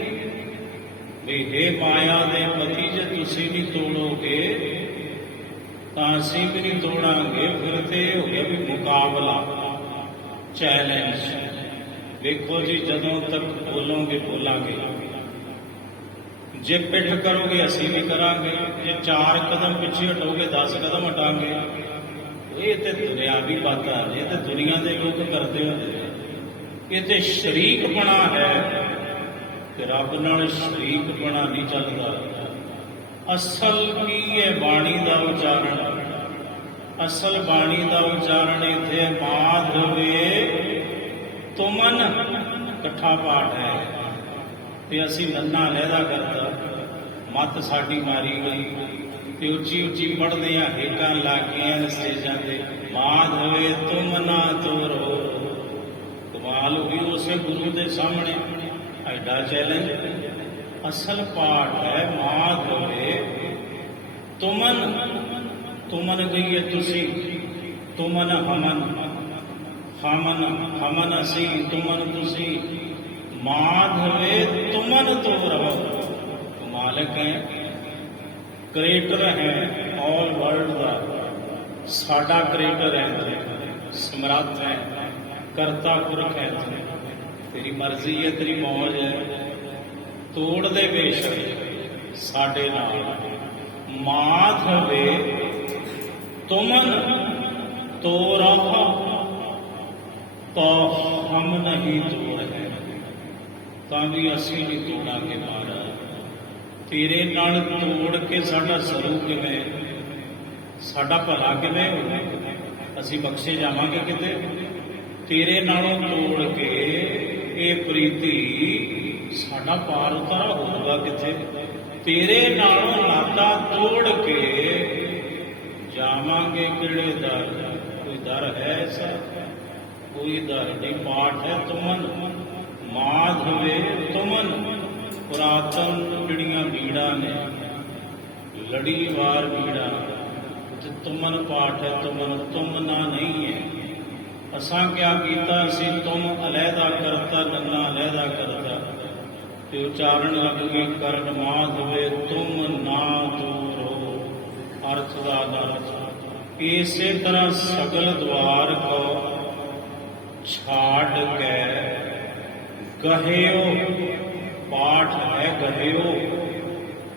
ਵੀ हे ਮਾਇਆ ਦੇ ਪਤੀ ਜੇ ਤੁਸੀਂ ਨਹੀਂ ਤੋੜੋਗੇ ਤਾਂ ਅਸੀਂ ਵੀ ਨਹੀਂ ਤੋੜਾਂਗੇ। ਫਿਰ ਤੇ ਹੋ ਗਿਆ ਵੀ ਮੁਕਾਬਲਾ, ਚੈਲੰਜ। ਵੇਖੋ ਜੀ ਜਦੋਂ ਤੱਕ ਬੋਲੋਗੇ ਬੋਲਾਂਗੇ, ਜੇ ਪਿੱਠ ਕਰੋਗੇ ਅਸੀਂ ਵੀ ਕਰਾਂਗੇ, ਜੇ 4 ਕਦਮ ਪਿੱਛੇ ਹਟੋਗੇ 10 ਕਦਮ ਹਟਾਂਗੇ। ਇਹ ਤੇ ਦੁਨਿਆਵੀ ਬਾਤਾਂ, ਇਹ ਤੇ ਦੁਨੀਆ ਦੇ ਲੋਕ ਕਰਦੇ ਹੁੰਦੇ। ਇਹ ਤੇ ਸ਼ਰੀਕ ਬਣਾ ਹੈ ਤੇ ਰੱਬ ਨਾਲ ਸ਼ਰੀਕ ਬਣਾ ਨਹੀਂ ਚੱਲਦਾ। ਅਸਲ ਕੀ ਹੈ ਬਾਣੀ ਦਾ ਉਚਾਰਨ? ਅਸਲ ਬਾਣੀ ਦਾ ਉਚਾਰਨ ਇੱਥੇ ਮਾਧਵੇ ਤੁਮਨ ਇਕੱਠਾ ਪਾਠ ਹੈ ਤੇ ਅਸੀਂ ਨੰਨਾ ਲਹਿਦਾ ਕਰਦਾ, ਮੱਤ ਸਾਡੀ ਮਾਰੀ ਗਈ ਤੇ ਉੱਚੀ ਉੱਚੀ ਪੜ੍ਹਦੇ ਆ, ਹੇਕਾਂ ਲੱਗੀਆਂ ਨੇ ਸਟੇਜਾਂ ਤੇ, ਮਾਧਵੇ ਤੁਮ ਨਾ ਤੋਰੋ। ਕਮਾਲ ਹੋ ਗਈ ਉਸੇ ਗੁਰੂ ਦੇ ਸਾਹਮਣੇ ਐਡਾ ਚੈਲੰਜ। ਅਸਲ ਪਾਠ ਹੈ ਮਾਧਵੇ ਤੁਮਨ, ਤੁਮਨ ਗਈ ਹੈ ਤੁਸੀਂ, ਤੁਮਨ ਹਮਨ, ਹਮਨ ਅਸੀਂ, ਤੁਮਨ ਤੁਸੀਂ। ਮਾਧਵੇ ਤੁਮਨ ਤੋਰੋ। ਮਾਲਕ ਹੈ, ਕ੍ਰੀਏਟਰ ਹੈ ਆਲ ਵਰਲਡ ਦਾ, ਸਾਡਾ ਕ੍ਰੀਏਟਰ ਹੈ, ਸਮਰੱਥ ਹੈ, ਕਰਤਾ ਪੁਰਖ ਹੈ। ਤੇਰੀ ਮਰਜ਼ੀ ਹੈ, ਤੇਰੀ ਮੌਜ ਹੈ, ਤੋੜ ਦੇ ਬੇਸ਼ੱਕ ਸਾਡੇ ਨਾਲ। ਮਾਧਵੇ ਤੁਮਨ ਤੋਰਾ ਤਾਂ ਹਮ ਨਹੀਂ ਤੋੜੈ। ਤਾਂ ਵੀ ਅਸੀਂ ਨਹੀਂ ਤੋੜਾਂਗੇ ਮਹਾਰਾਜ। ਤੇਰੇ ਨਾਲ ਤੋੜ ਕੇ ਸਾਡਾ ਸਰੂ ਕਿਵੇਂ, ਸਾਡਾ ਭਲਾ ਕਿਵੇਂ ਹੋਵੇ? ਅਸੀਂ ਬਖਸ਼ੇ ਜਾਵਾਂਗੇ ਕਿਤੇ? ਤੇਰੇ ਨਾਲੋਂ ਤੋੜ ਕੇ ਇਹ ਪ੍ਰੀਤੀ ਸਾਡਾ ਪਾਰ ਉਤਾਰਾ ਹੋਊਗਾ ਕਿਤੇ? ਤੇਰੇ ਨਾਲੋਂ ਨਾਤਾ ਤੋੜ ਕੇ ਜਾਵਾਂਗੇ ਕਿਹੜੇ ਦਰ? ਕੋਈ ਦਰ ਹੈ ਐਸਾ? ਕੋਈ ਦਰ ਨਹੀਂ। ਪਾਠ ਹੈ ਤੁਮਨ, ਮਾਧਵੇ ਤੁਮਨ। ਪੁਰਾਤਨ ਜਿਹੜੀਆਂ ਬੀੜਾਂ ਨੇ, ਲੜੀਵਾਰ ਬੀੜਾਂ ਤੇ ਤੁਮਨ ਪਾਠ ਹੈ। ਤੁਮਨ ਤੁਮ ਨਾ ਨਹੀਂ ਹੈ। ਅਸਾਂ ਕਿਆ ਕੀਤਾ ਸੀ? ਤੁਮ ਅਲਹਿਦਾ ਕਰਤਾ, ਨੰਨਾ ਅਲਹਿਦਾ ਕਰਤਾ ਤੇ ਉਚਾਰਨ ਲੱਗ ਗਈ ਕਰਨ ਮਾਧਵੇ ਤੁਮ ਨਾ ਤੋਰੋ। ਅਰਥ ਦਾ ਅਰਥ ਇਸੇ ਤਰ੍ਹਾਂ ਸਗਲ ਦਵਾਰ ਕੋ ਛਾੜ ਕੇ ਗਹਿਓ। ਪਾਠ ਹੈ ਗਹਿਓ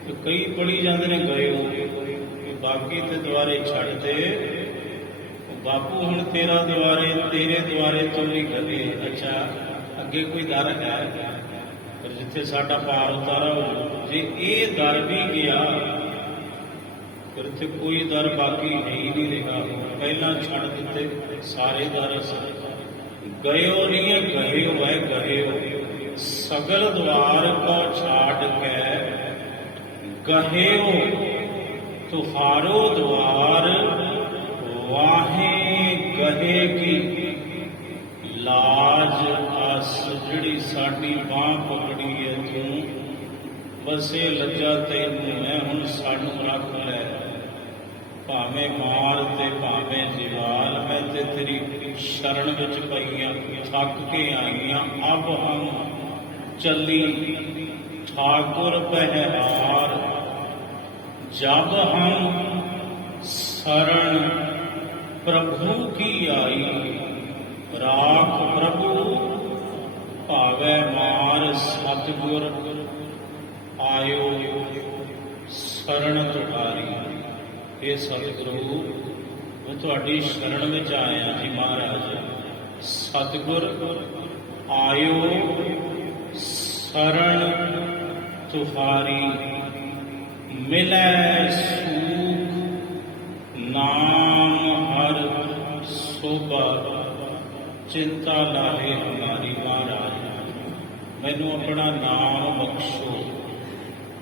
ਤੇ ਕਈ ਪੜੀ ਜਾਂਦੇ ਨੇ ਗਇਓ, ਬਾਕੀ ਤੇ ਦੁਆਰੇ ਛੱਡਦੇ ਬਾਪੂ ਹੁਣ ਤੇਰਾ ਦੁਆਰੇ, ਤੇਰੇ ਦੁਆਰੇ ਤੋਂ ਵੀ ਕਦੇ ਅੱਛਾ ਅੱਗੇ ਕੋਈ ਦਰ ਹੈ, ਪਰ ਜਿੱਥੇ ਸਾਡਾ ਪਾਰ ਉਤਾਰਾ ਹੋ, ਜੇ ਇਹ ਦਰ ਵੀ ਗਿਆ ਫਿਰ ਇੱਥੇ ਕੋਈ ਦਰ ਬਾਕੀ ਹੈ ਹੀ ਨਹੀਂ ਰਿਹਾ। ਪਹਿਲਾਂ ਛੱਡ ਦਿੱਤੇ ਸਾਰੇ ਦਰ, ਗਇਓ ਨਹੀਂ ਹੈ ਗਇਓ ਹੈ ਗਇਓ, ਸਗਲ ਦੁਆਰ ਕੋ ਛਾੜ ਕੇ ਗਹਿਓ, ਤੁਹਾਰੋ ਦੁਆਰ ਵਾਹੇ ਗਹੇ ਕੀ ਲਾਜ ਆਸ। ਜਿਹੜੀ ਸਾਡੀ ਬਾਂਹ ਪਕੜੀ ਹੈ ਤੂੰ, ਬਸੇ ਲੱਜਾ ਤੈਨੂੰ ਮੈਂ, ਹੁਣ ਸਾਨੂੰ ਰੱਖ ਲੈ, ਭਾਵੇਂ ਮਾਰ ਤੇ ਭਾਵੇਂ ਜਵਾਲ, ਮੈਂ ਤੇ ਤੇਰੀ ਸ਼ਰਨ ਵਿੱਚ ਪਈਆਂ, ਥੱਕ ਕੇ ਆਈਆਂ। ਅਬ ਹਮ ਚੱਲੀ ਠਾकुर ਪਹਿਹਾਰ, जब हम शरण प्रभु की आई, राख प्रभु भावे मार, सतगुर आयो शरण तुहारी। हे सतगुरु मैं तुहाडी शरण विच आया जी महाराज, सतगुर आयो शरण तुहारी। मिलै सूख नाम हर शोभा, चिंता लाहे हमारी। महाराज मैनू अपना नाम बख्शो,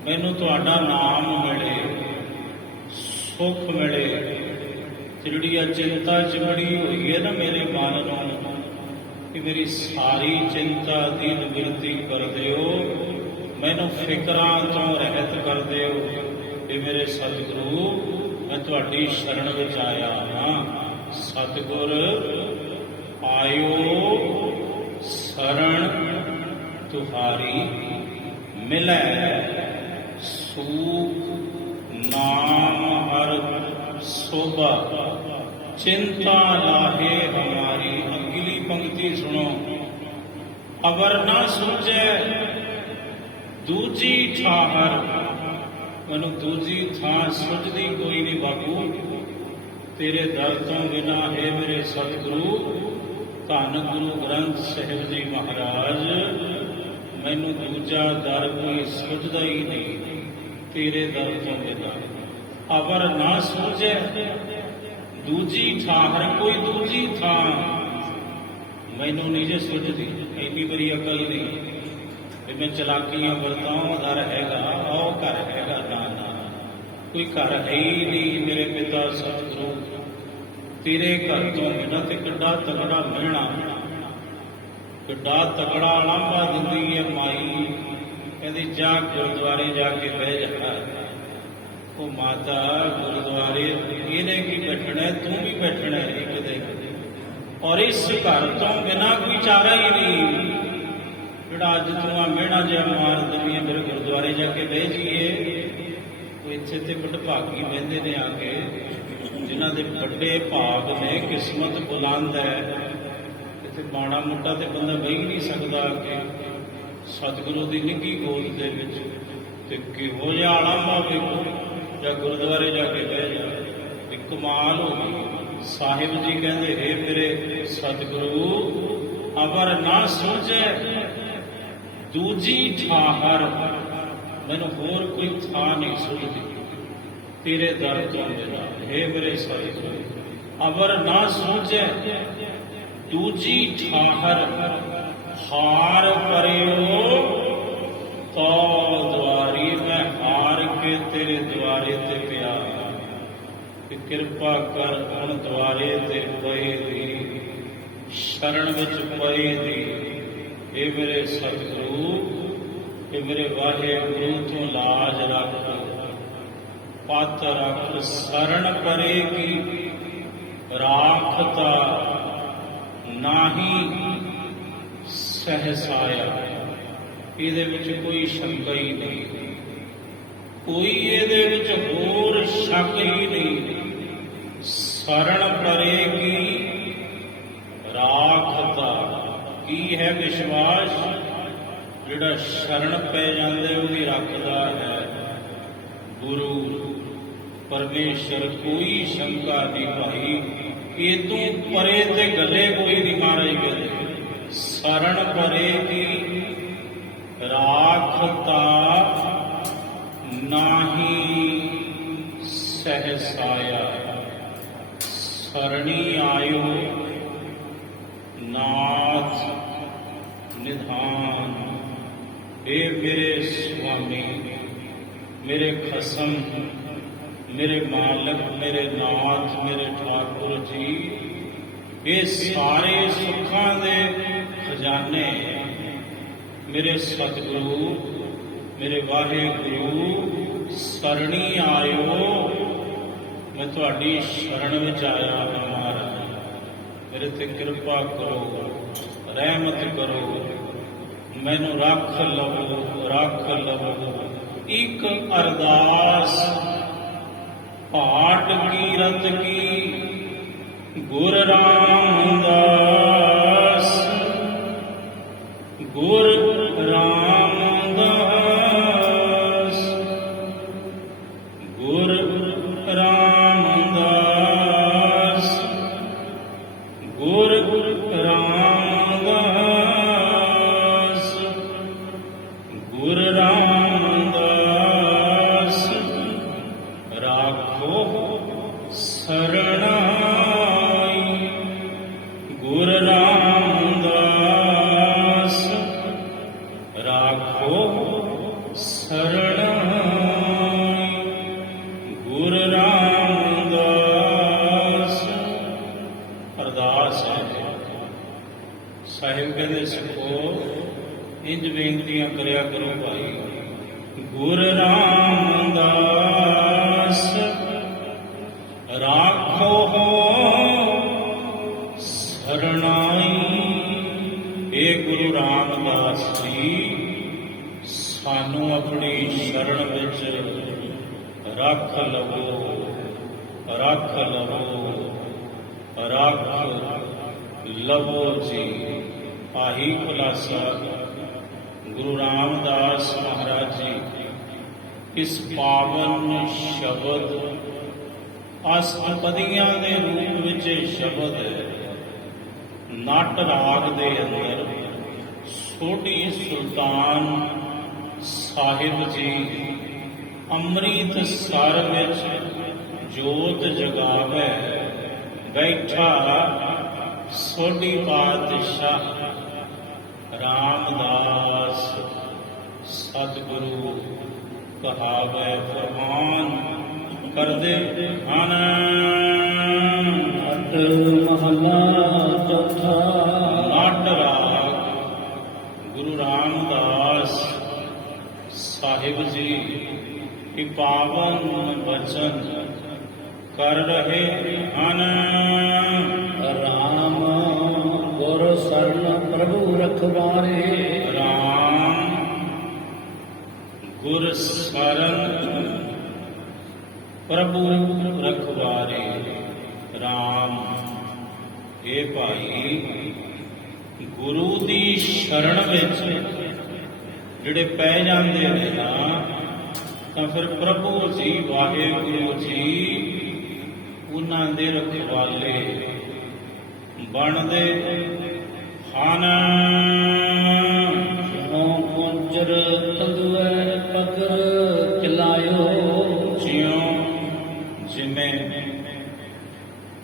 मैनू तुहाडा नाम मिले, सुख मिले। जिहड़ी आ चिंता चिमड़ी हुई है ना मेरे मन नूं, कि मेरी सारी चिंता दी निवृत्ति कर दिओ, मैनू फिक्रां तो रहत कर दिओ। ये मेरे सतगुरु मैं तुहाडी शरण विच आया हाँ। सतगुर आयो शरण तुहारी, मिलै सूख नाम हर शोभा, चिंता लाहे हमारी। अगली पंक्ति सुनो, अवर ना सूझे दूजी ठाहर, मैनू दूजी थां सुझदी कोई नहीं बापू, तेरे दर तो बिना है मेरे सतगुरु। धन गुरु ग्रंथ साहिब जी महाराज, मैनू दूजा दर कोई सुझदा ही नहीं तेरे दर तो बिना। अवर ना सूझे दूजी ठाहर, कोई दूजी थां मैनू नहीं जे सुझदी। इन्नी बड़ी अकल नहीं मैं चलाकियां वरतां, घर हैगा आओ घर हैगा ना, कोई घर है ही नहीं मेरे पिता सतगुरु। तेरे घर तो बिना ते किड्डा तगड़ा मिलना, किड्डा तगड़ा लांभा दिंदी है माई, कहती जा गुरुद्वारे जाके बह जा। वो माता गुरुद्वारे इन्हें की बैठना है, तू भी बैठना है एक दिन, और इस घर तो बिना कोई चारा ही नहीं। ਜਿਹੜਾ ਅੱਜ ਤੂੰ ਆ ਮਿਹਣਾ ਜਿਹਾ ਮਾਰ ਦਵੀਏ ਮੇਰੇ ਗੁਰਦੁਆਰੇ ਜਾ ਕੇ ਬਹਿ ਜਾਈਏ, ਉਹ ਇੱਥੇ ਤੇ ਵਡਭਾਗੀ ਬਹਿੰਦੇ ਨੇ ਆ ਕੇ, ਜਿਨ੍ਹਾਂ ਦੇ ਵੱਡੇ ਭਾਗ ਨੇ, ਕਿਸਮਤ ਬੁਲੰਦ ਹੈ। ਇੱਥੇ ਮਾੜਾ ਮੋਟਾ ਤੇ ਬੰਦਾ ਬਹਿ ਨਹੀਂ ਸਕਦਾ ਕਿ ਸਤਿਗੁਰੂ ਦੀ ਨਿੱਘੀ ਗੋਦ ਦੇ ਵਿੱਚ, ਤੇ ਕਿਹੋ ਜਿਹਾ ਆਲਾਂਭਾ ਵੇਖੋ ਜਾਂ ਗੁਰਦੁਆਰੇ ਜਾ ਕੇ ਬਹਿ ਜਾ, ਇਹ ਕਮਾਲ ਹੋ ਗਈ। ਸਾਹਿਬ ਜੀ ਕਹਿੰਦੇ ਹੇ ਮੇਰੇ ਸਤਿਗੁਰੂ, ਅਵਰ ਨਾ ਸੂਝੇ दूजी ठाहर, मैनू होर कोई थां नहीं सुझदी तेरे दर तो बिना। हे मेरे सतगुरु, अवर ना सूझे दूजी ठाहर, हार परियो तो द्वारी। मैं हार के तेरे द्वारे ते पिया, कि कृपा कर हुण द्वारे ते पए दी, शरण विच पए दी। हे मेरे सतगुरु, हे मेरे वाहेगुरु तू लाज रख, पत रख, शरण परेगी राखता नाही सहसाया। ਇਹਦੇ ਵਿੱਚ ਕੋਈ ਸ਼ੰਕਾ ਹੀ ਨਹੀਂ, ਕੋਈ ਇਹਦੇ ਵਿੱਚ ਹੋਰ ਸ਼ੱਕ ਹੀ ਨਹੀਂ। ਸ਼ਰਨ ਪਰੇਗੀ ਰਾਖਤਾ, ਕੀ ਹੈ ਵਿਸ਼ਵਾਸ, ਜਿਹੜਾ ਸ਼ਰਨ ਪੈ ਜਾਂਦਾ ਉਹਦੀ ਰੱਖਦਾ ਹੈ ਗੁਰੂ ਪਰਮੇਸ਼ਰ। ਕੋਈ ਸ਼ੰਕਾ ਨਹੀਂ ਭਾਈ, ਇਹ ਤੋਂ ਪਰੇ ਤੇ ਗੱਲੇ ਕੋਈ ਨਹੀਂ ਮਹਾਰਾਜ ਕਹਿੰਦੇ ਸਰਣ ਪਰੇ ਕੀ ਰਾਖਤਾ ਨਾਹੀ ਸਹਸਾਇਆ ਸਰਣੀ ਆਇਓ ਨਾਥ ਨਿਧਾਨ। ਇਹ ਮੇਰੇ ਸੁਆਮੀ, ਮੇਰੇ ਖਸਮ, ਮੇਰੇ ਮਾਲਕ, ਮੇਰੇ ਨਾਥ, ਮੇਰੇ ਠਾਕੁਰ ਜੀ, ਇਹ ਸਾਰੇ ਸੁੱਖਾਂ ਦੇ ਖਜ਼ਾਨੇ ਮੇਰੇ ਸਤਿਗੁਰੂ, ਮੇਰੇ ਵਾਹਿਗੁਰੂ ਸਰਣੀ ਆਇਓ। ਮੈਂ ਤੁਹਾਡੀ ਸ਼ਰਨ ਵਿੱਚ ਆਇਆ ਹਾਂ ਮਹਾਰਾਜ, ਮੇਰੇ ਤੇ ਕਿਰਪਾ ਕਰੋ, ਰਹਿਮਤ ਕਰੋ, ਮੈਨੂੰ ਰੱਖ ਲਵੋ, ਰੱਖ ਲਵੋ। ਇੱਕ ਅਰਦਾਸ ਪਾਠ ਕੀਰਤ ਕੀ ਗੁਰ ਰਾਮਦਾਸ, ਗੁਰ ਰਾਮਦਾਸ, ਗੁਰ ਰਾਮਦਾਸ, ਗੁਰ ਰਾਮਦਾਸ, ਗੁਰ ਰਾਮਦਾਸ। ਰਾਖੋ ਸਰਣਾਈ ਗੁਰ ਰਾਮਦਾਸ, ਰਾਖੋ ਸਰਣਾਈ ਗੁਰ ਰਾਮਦਾਸ। ਅਰਦਾਸ ਹੈ ਸਾਹਿਬ ਕਹਿੰਦੇ ਸਿੱਖੋ, ਇੰਜ ਬੇਨਤੀਆਂ ਕਰਿਆ ਕਰੋ ਭਾਈ। ਗੁਰ ਰਾਮਦਾਸ ਰਾਖੋ ਸਰਣਾਈ। ਇਹ ਗੁਰੂ ਰਾਮਦਾਸ ਜੀ ਸਾਨੂੰ ਆਪਣੀ ਸ਼ਰਨ ਵਿੱਚ ਰੱਖ ਲਵੋ, ਰੱਖ ਲਵੋ, ਰੱਖ ਲਵੋ ਜੀ। ਆਹੀ ਖੁਲਾਸਾ ਗੁਰੂ ਰਾਮਦਾਸ ਮਹਾਰਾਜ ਜੀ ਇਸ ਪਾਵਨ ਸ਼ਬਦ ਅਸ਼ਟਪਦੀਆਂ ਦੇ ਰੂਪ ਵਿੱਚ ਸ਼ਬਦ ਨਟ ਰਾਗ ਦੇ ਅੰਦਰ ਸੋਢੀ ਸੁਲਤਾਨ ਸਾਹਿਬ ਜੀ ਅੰਮ੍ਰਿਤ ਸਰ ਵਿੱਚ ਜੋਤ ਜਗਾਵੇ ਬੈਠਾ ਸੋਢੀ ਪਾਤਸ਼ਾਹ ਰਾਮਦਾਸ ਸਤਿਗੁਰੂ ਕਹਾਵੇ ਫਰਮਾਨ ਕਰਦੇ ਹਨ। ਅਟ ਮਹਲਾ ਚੌਥਾ। ਨਟ ਰਾਗ ਗੁਰੂ ਰਾਮਦਾਸ ਸਾਹਿਬ ਜੀ ਇਹ ਪਾਵਨ ਬਚਨ ਕਰ ਰਹੇ ਹਨ। ਰਾਮ ਗੁਰ ਸਰਨ ਪ੍ਰਭੂ ਰਖਵਾਰੇ। ਰਾਮ ਗੁਰ ਸਰਨ ਪ੍ਰਭੂ ਰਖਵਾਰੇ। ਰਾਮ ਇਹ ਭਾਈ ਗੁਰੂ ਦੀ ਸ਼ਰਨ ਵਿੱਚ ਜਿਹੜੇ ਪੈ ਜਾਂਦੇ ਨੇ ਨਾ, ਤਾਂ ਫਿਰ ਪ੍ਰਭੂ ਜੀ ਵਾਹਿਗੁਰੂ ਜੀ ਉਹਨਾਂ ਦੇ ਰਖਵਾਲੇ ਬਣਦੇ ਹਨ। ਕੁੰਜਰ ਤੰਦੂਏ ਪਕਰ ਚਲਾਇਓ। ਜਿਉਂ ਜਿਵੇਂ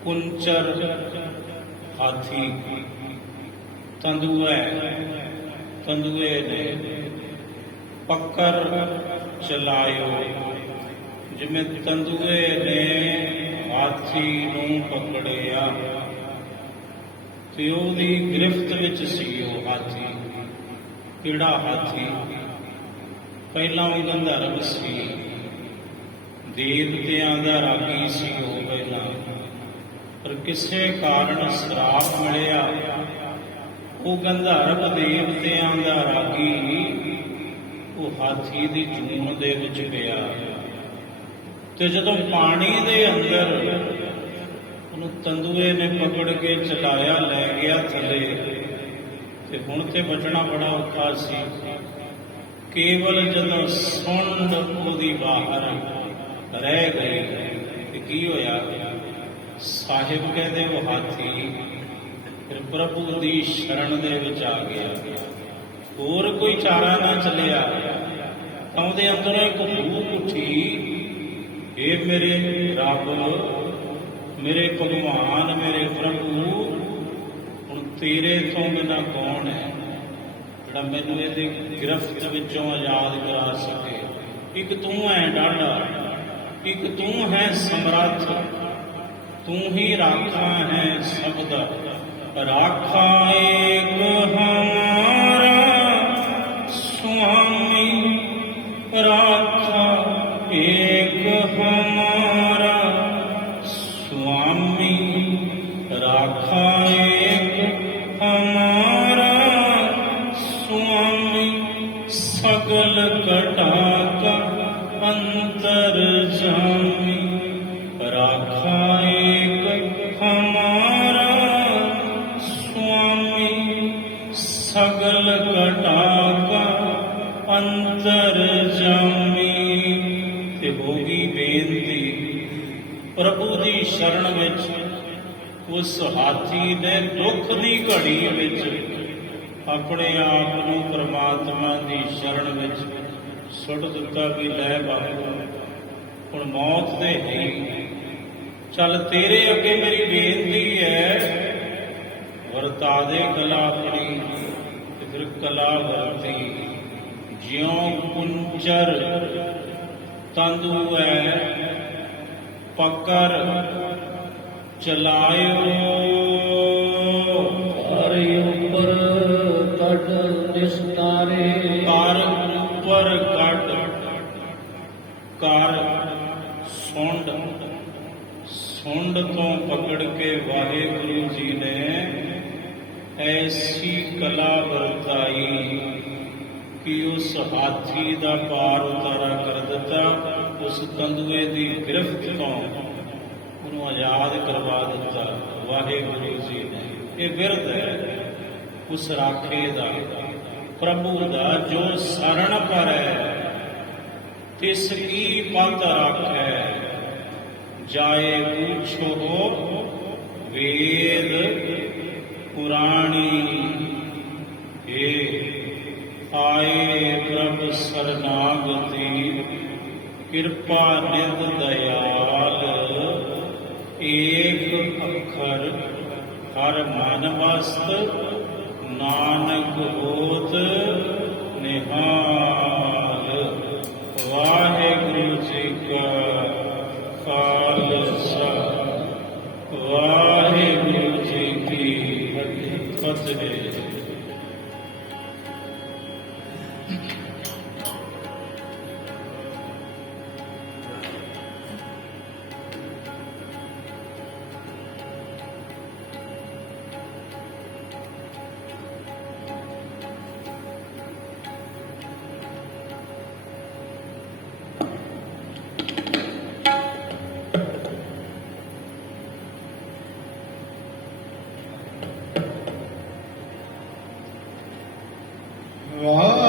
ਕੁੰਚਰ ਹਾਥੀ ਤੰਦੂਏ ਨੇ ਪੱਕਰ ਚਲਾਇਓ। ਜਿਵੇਂ ਤੰਦੂਏ ਨੇ ਹਾਥੀ ਨੂੰ ਪਕੜਿਆ ਤੇ ਉਹਦੀ ਗ੍ਰਿਫਤ ਵਿੱਚ ਸੀ ਉਹ ਹਾਥੀ। ਕਿਹੜਾ ਹਾਥੀ? ਪਹਿਲਾਂ ਉਹ ਗੰਧਰਵ ਸੀ, ਦੇਵਤਿਆਂ ਦਾ ਰਾਗੀ ਸੀ ਉਹ ਪਹਿਲਾਂ, ਪਰ ਕਿਸੇ ਕਾਰਨ ਸ਼ਰਾਪ ਮਿਲਿਆ। ਉਹ ਗੰਧਰਵ ਦੇਵਤਿਆਂ ਦਾ ਰਾਗੀ ਉਹ ਹਾਥੀ ਦੀ ਜੂਨ ਦੇ ਵਿੱਚ ਪਿਆ, ਤੇ ਜਦੋਂ ਪਾਣੀ ਦੇ ਅੰਦਰ ਉਹਨੂੰ ਤੰਦੂਏ ਨੇ ਪਕੜ ਕੇ ਚਲਾਇਆ, ਲੈ ਗਿਆ ਥੱਲੇ, ਤੇ ਹੁਣ ਤੇ ਬਚਣਾ ਬੜਾ ਔਖਾ ਸੀ। ਕੇਵਲ ਜਦੋਂ ਸੁੰਡ ਉਹਦੀ ਬਾਹਰ ਰਹਿ ਗਈ ਤੇ ਕੀ ਹੋਇਆ? ਸਾਹਿਬ ਕਹਿੰਦੇ ਉਹ ਹਾਥੀ ਫਿਰ ਪ੍ਰਭੂ ਦੀ ਸ਼ਰਨ ਦੇ ਵਿੱਚ ਆ ਗਿਆ। ਹੋਰ ਕੋਈ ਚਾਰਾ ਨਾ ਚੱਲਿਆ ਤਾਂ ਉਹਦੇ ਅੰਦਰੋਂ ਇੱਕ ਹੂਕ ਉੱਠੀ, ਇਹ ਮੇਰੇ ਰੱਬ, ਮੇਰੇ ਭਗਵਾਨ, ਮੇਰੇ ਪ੍ਰਭੂ, ਹੁਣ ਤੇਰੇ ਤੋਂ ਬਿਨਾਂ ਕੌਣ ਹੈ ਜਿਹੜਾ ਮੈਨੂੰ ਇਹਦੀ ਗਿਰਫਤ ਵਿੱਚੋਂ ਆਜ਼ਾਦ ਕਰਾ ਸਕੇ। ਇੱਕ ਤੂੰ ਹੈ ਡਾਢਾ, ਇੱਕ ਤੂੰ ਹੈ ਸਮਰੱਥ, ਤੂੰ ਹੀ ਰਾਖਾ ਹੈ ਸਭ ਦਾ। ਰਾਖਾ ਏਕ ਹਮਾਰਾ ਸੁਆਮੀ, ਰਾਖਾ ਏਕ ਹਮਾਰਾ ਸੁਆਮੀ, ਰਾਖਾ ਏਕ ਹਮਾਰਾ ਸੁਆਮੀ, ਸਗਲ ਘਟਾ ਕਾ ਅੰਤਰ ਜਾਮੀ, ਰਾਖਾ ਏਕ ਹਮਾਰਾ ਸੁਆਮੀ, ਸਗਲ ਘਟਾ ਕਾ ਅੰਤਰ ਜਾਮੀ। ਤੇ ਹੋ ਗਈ ਬੇਨਤੀ ਪ੍ਰਭੂ ਦੀ ਸ਼ਰਨ ਵਿੱਚ। ਉਸ ਹਾਥੀ ਨੇ ਦੁੱਖ ਦੀ ਘੜੀ ਵਿੱਚ ਆਪਣੇ ਆਪ ਨੂੰ ਪਰਮਾਤਮਾ ਦੀ ਸ਼ਰਨ ਵਿੱਚ ਸੁੱਟ ਦਿੱਤਾ ਵੀ ਲੈ ਬਾਬੂ, ਹੁਣ ਮੌਤ ਦੇ ਹੀ ਚੱਲ ਤੇਰੇ ਅੱਗੇ ਮੇਰੀ ਬੇਨਤੀ ਹੈ, ਵਰਤਾ ਦੇ ਕਲਾ ਆਪਣੀ। ਤੇ ਫਿਰ ਕਲਾ ਵਰਤੀ, ਜਿਉਂ ਕੁੰਚਰ ਤੰਦੂ ਹੈ ਪਕਰ ਚਲਾਇਓ, ਹਰ ਉੱਪਰ ਕੱਢ ਨਿਸਤਾਰੇ, ਕਰ ਉੱਪਰ ਕੱਢ, ਕਰ ਸੁੰਡ, ਸੁੰਡ ਤੋਂ ਪਕੜ ਕੇ ਵਾਹਿਗੁਰੂ ਜੀ ਨੇ ਐਸੀ ਕਲਾ ਵਰਤਾਈ ਕਿ ਉਸ ਹਾਥੀ ਦਾ ਪਾਰ ਉਤਾਰਾ ਕਰ ਦਿੱਤਾ, ਉਸ ਤੰਦੂਏ ਦੀ ਗ੍ਰਿਫਤ ਤੋਂ ਉਹਨੂੰ ਆਜ਼ਾਦ ਕਰਵਾ ਦਿੱਤਾ ਵਾਹਿਗੁਰੂ ਜੀ ਨੇ। ਇਹ ਬਿਰਧ ਹੈ ਉਸ ਰਾਖੇ ਦਾ, ਪ੍ਰਭੂ ਦਾ, ਜੋ ਸਰਣ ਪਰੈ ਤਿਸ ਕੀ ਪਤ ਰਾਖੈ, ਜਾਏ ਪੁੱਛੋ ਵੇਦ ਪੁਰਾਣੀ। ਆਏ ਪ੍ਰਭ ਸਰਨਾਗਤੀ, ਕਿਰਪਾ ਨਿਧ ਦਇਆਲ, ਏਕ ਅੱਖਰ ਹਰ ਮਨ ਵਸਤ, ਨਾਨਕ ਹੋਤ ਨਿਹਾਲ। ਵਾਹਿਗੁਰੂ ਜੀ ਕਾ ਖਾਲਸਾ, ਵਾਹਿਗੁਰੂ ਜੀ ਕੀ ਫਤਿਹ। ਵਾਹਿਗੁਰੂ